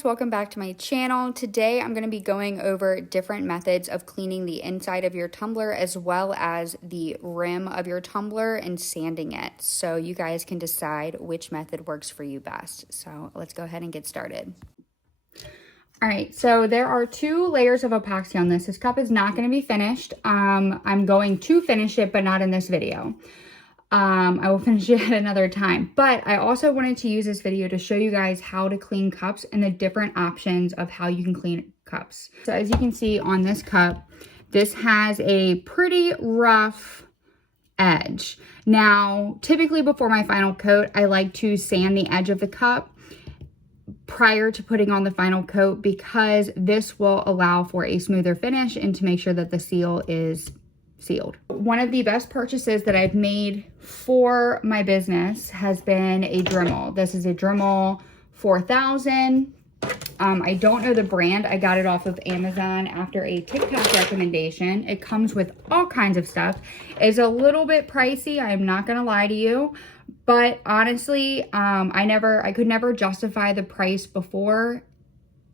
guys, welcome back to my channel. Today I'm going to be going over different methods of cleaning the inside of your tumbler as well as the rim of your tumbler and sanding it, so you guys can decide which method works for you best. So let's go ahead and get started. All right, so there are 2 layers of epoxy on this. This cup is not going to be finished. I'm going to finish it, but not in this video. I will finish it at another time, but I also wanted to use this video to show you guys how to clean cups and the different options of how you can clean cups. So as you can see on this cup, this has a pretty rough edge. Now, typically before my final coat, I like to sand the edge of the cup prior to putting on the final coat because this will allow for a smoother finish and to make sure that the seal is sealed. One of the best purchases that I've made for my business has been a Dremel. This is a Dremel 4000. I don't know the brand. I got it off of Amazon after a TikTok recommendation. It comes with all kinds of stuff. It's a little bit pricey, I'm not gonna lie to you, but honestly, I could never justify the price before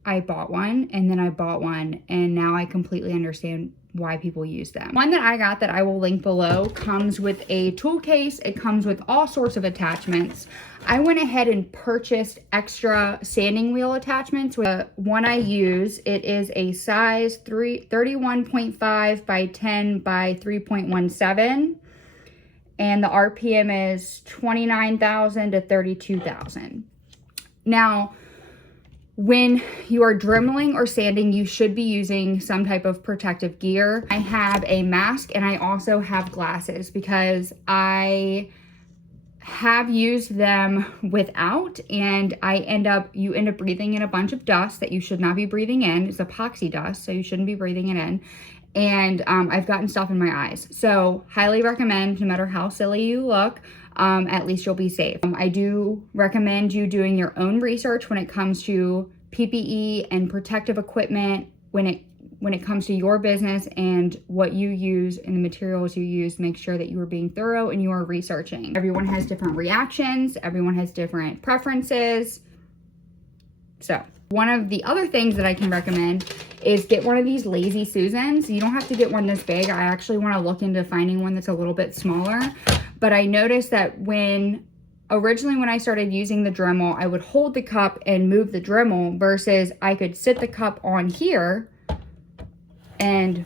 I bought one, and then I bought one, and now I completely understand why people use them. One that I got that I will link below comes with a tool case. It comes with all sorts of attachments. I went ahead and purchased extra sanding wheel attachments. The one I use, it is a size 31.5 by 10 by 3.17, and the RPM is 29,000 to 32,000. Now, when you are dremeling or sanding, you should be using some type of protective gear. I have a mask and I also have glasses because I have used them without, and you end up breathing in a bunch of dust that you should not be breathing in. It's epoxy dust, so you shouldn't be breathing it in. And I've gotten stuff in my eyes. So highly recommend, no matter how silly you look, at least you'll be safe. I do recommend you doing your own research when it comes to PPE and protective equipment when it comes to your business and what you use and the materials you use. Make sure that you are being thorough and you are researching. Everyone has different reactions. Everyone has different preferences. So one of the other things that I can recommend is get one of these Lazy Susans. You don't have to get one this big. I actually want to look into finding one that's a little bit smaller. But I noticed that originally when I started using the Dremel, I would hold the cup and move the Dremel versus I could sit the cup on here and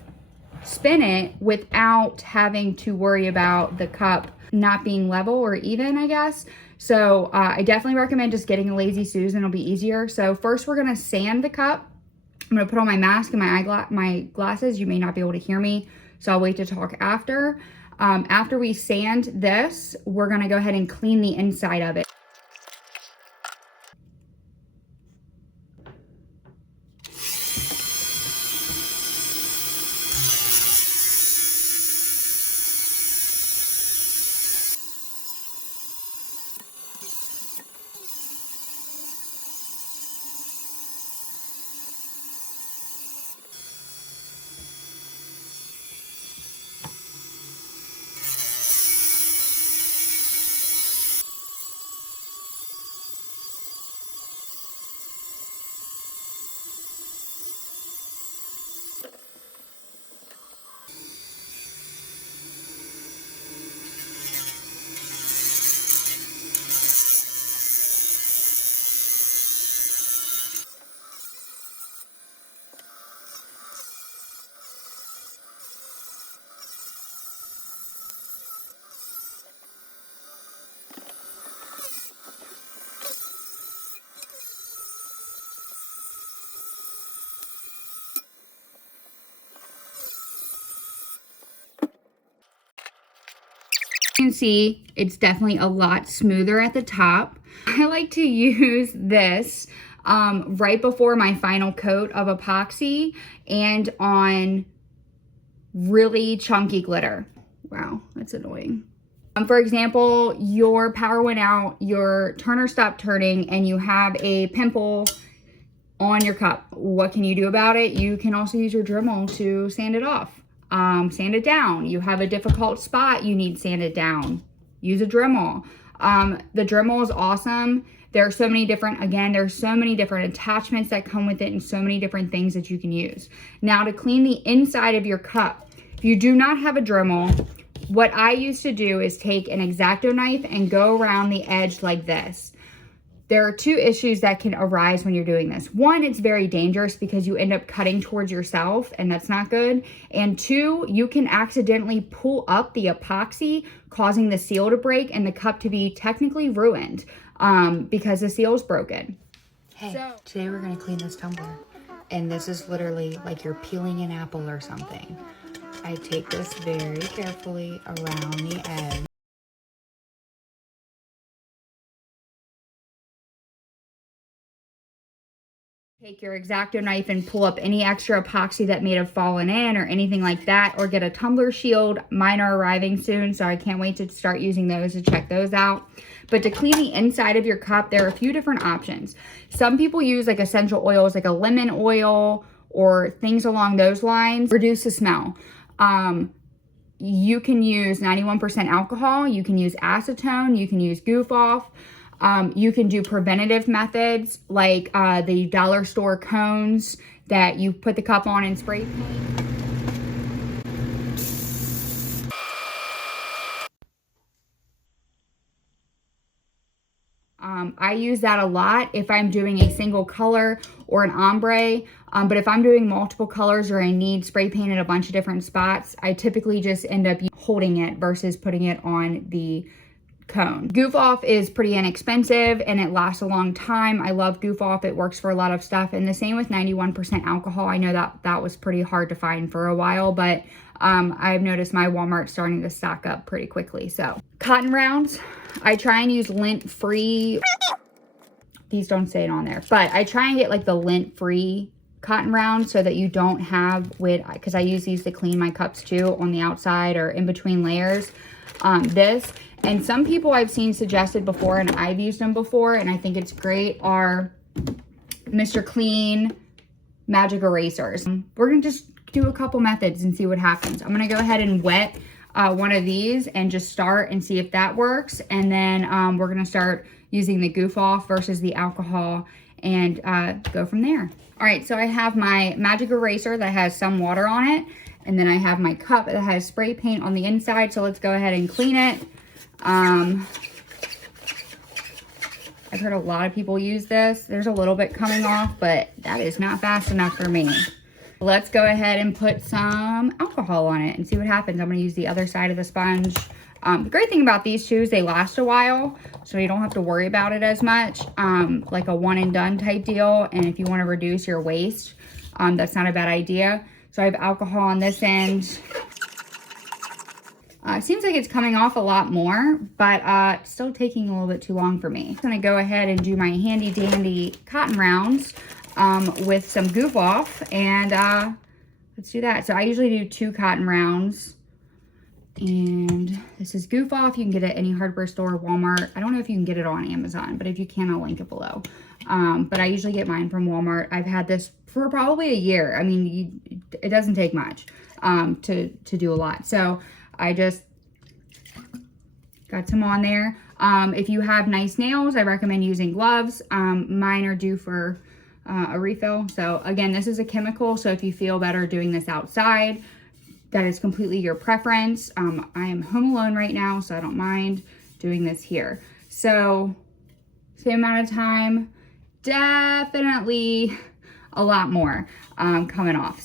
spin it without having to worry about the cup not being level or even, I guess. So I definitely recommend just getting a Lazy Susan. It'll be easier. So first we're gonna sand the cup. I'm gonna put on my mask and my glasses. You may not be able to hear me, so I'll wait to talk after. After we sand this, we're gonna go ahead and clean the inside of it. You can see it's definitely a lot smoother at the top. I like to use this right before my final coat of epoxy and on really chunky glitter. Wow, that's annoying. For example, your power went out, your turner stopped turning, and you have a pimple on your cup. What can you do about it? You can also use your Dremel to sand it off. Sand it down. You have a difficult spot you need sanded down. Use a Dremel. The Dremel is awesome There are so many different, again, there's so many different attachments that come with it and so many different things that you can use. Now to clean the inside of your cup, if you do not have a Dremel, what I used to do is take an X-Acto knife and go around the edge like this. There are two issues that can arise when you're doing this. One, it's very dangerous because you end up cutting towards yourself and that's not good. And two, you can accidentally pull up the epoxy, causing the seal to break and the cup to be technically ruined because the seal's broken. Hey, today we're gonna clean this tumbler. And this is literally like you're peeling an apple or something. I take this very carefully around the edge. Take your X-Acto knife and pull up any extra epoxy that may have fallen in or anything like that, or get a tumbler shield. Mine are arriving soon, so I can't wait to start using those to check those out. But to clean the inside of your cup, there are a few different options. Some people use like essential oils, like a lemon oil or things along those lines, reduce the smell. You can use 91% alcohol, you can use acetone, you can use goof off. You can do preventative methods like the dollar store cones that you put the cup on and spray paint. I use that a lot if I'm doing a single color or an ombre, but if I'm doing multiple colors or I need spray paint in a bunch of different spots, I typically just end up holding it versus putting it on the cone. Goof off is pretty inexpensive and it lasts a long time. I love goof off. It works for a lot of stuff. And the same with 91% alcohol. I know that was pretty hard to find for a while, but I've noticed my Walmart's starting to stock up pretty quickly. So cotton rounds, I try and use lint free. These don't say it on there, but I try and get like the lint free cotton rounds so that you don't have because I use these to clean my cups too on the outside or in between layers. And some people I've seen suggested before and I've used them before and I think it's great are Mr. Clean magic erasers. We're gonna just do a couple methods and see what happens. I'm gonna go ahead and wet one of these and just start and see if that works. And then we're gonna start using the goof off versus the alcohol and go from there. All right, so I have my magic eraser that has some water on it. And then I have my cup that has spray paint on the inside. So let's go ahead and clean it. I've heard a lot of people use this. There's a little bit coming off, but that is not fast enough for me. Let's go ahead and put some alcohol on it and see what happens. I'm gonna use the other side of the sponge. The great thing about these two is they last a while, so you don't have to worry about it as much, like a one and done type deal. And if you wanna reduce your waste, that's not a bad idea. So I have alcohol on this end. It seems like it's coming off a lot more, but it's still taking a little bit too long for me. I'm gonna go ahead and do my handy dandy cotton rounds with some goof off, and let's do that. So I usually do 2 cotton rounds, and this is goof off. You can get it at any hardware store, Walmart. I don't know if you can get it on Amazon, but if you can, I'll link it below. But I usually get mine from Walmart. I've had this for probably a year. I mean, it doesn't take much to do a lot. So I just got some on there. If you have nice nails, I recommend using gloves. Mine are due for a refill. So again, this is a chemical. So if you feel better doing this outside, that is completely your preference. I am home alone right now, so I don't mind doing this here. So same amount of time, definitely a lot more coming off.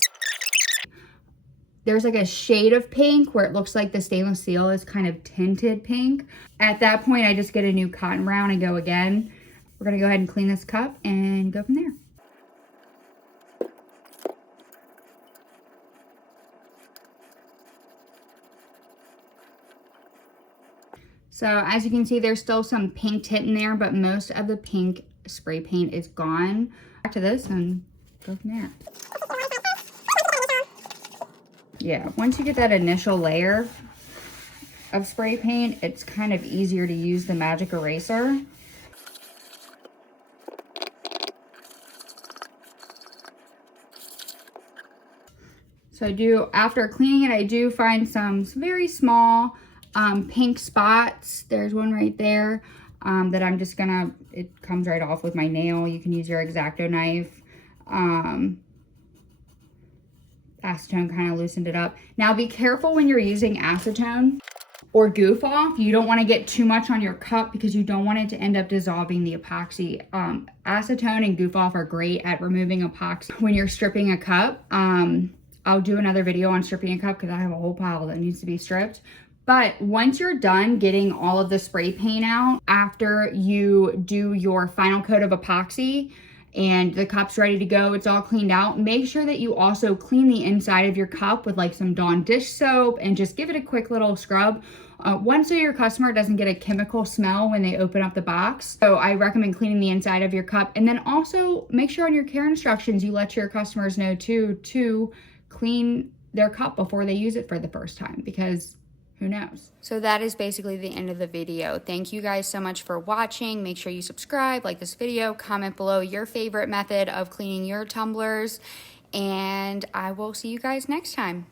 There's like a shade of pink where it looks like the stainless steel is kind of tinted pink. At that point, I just get a new cotton round and go again. We're gonna go ahead and clean this cup and go from there. So as you can see, there's still some pink tint in there, but most of the pink spray paint is gone. Back to this and go from there. Yeah, once you get that initial layer of spray paint, it's kind of easier to use the magic eraser. So after cleaning it, I do find some very small pink spots. There's one right there. that I'm just gonna, it comes right off with my nail. You can use your X-Acto knife. Acetone kind of loosened it up. Now be careful when you're using acetone or goof off. You don't want to get too much on your cup because you don't want it to end up dissolving the epoxy. Acetone and goof off are great at removing epoxy when you're stripping a cup. I'll do another video on stripping a cup because I have a whole pile that needs to be stripped. But once you're done getting all of the spray paint out, after you do your final coat of epoxy and the cup's ready to go, it's all cleaned out, make sure that you also clean the inside of your cup with like some Dawn dish soap and just give it a quick little scrub. One, so your customer doesn't get a chemical smell when they open up the box. So I recommend cleaning the inside of your cup. And then also make sure on your care instructions you let your customers know to clean their cup before they use it for the first time, because who knows? So that is basically the end of the video. Thank you guys so much for watching. Make sure you subscribe, like this video, comment below your favorite method of cleaning your tumblers, and I will see you guys next time.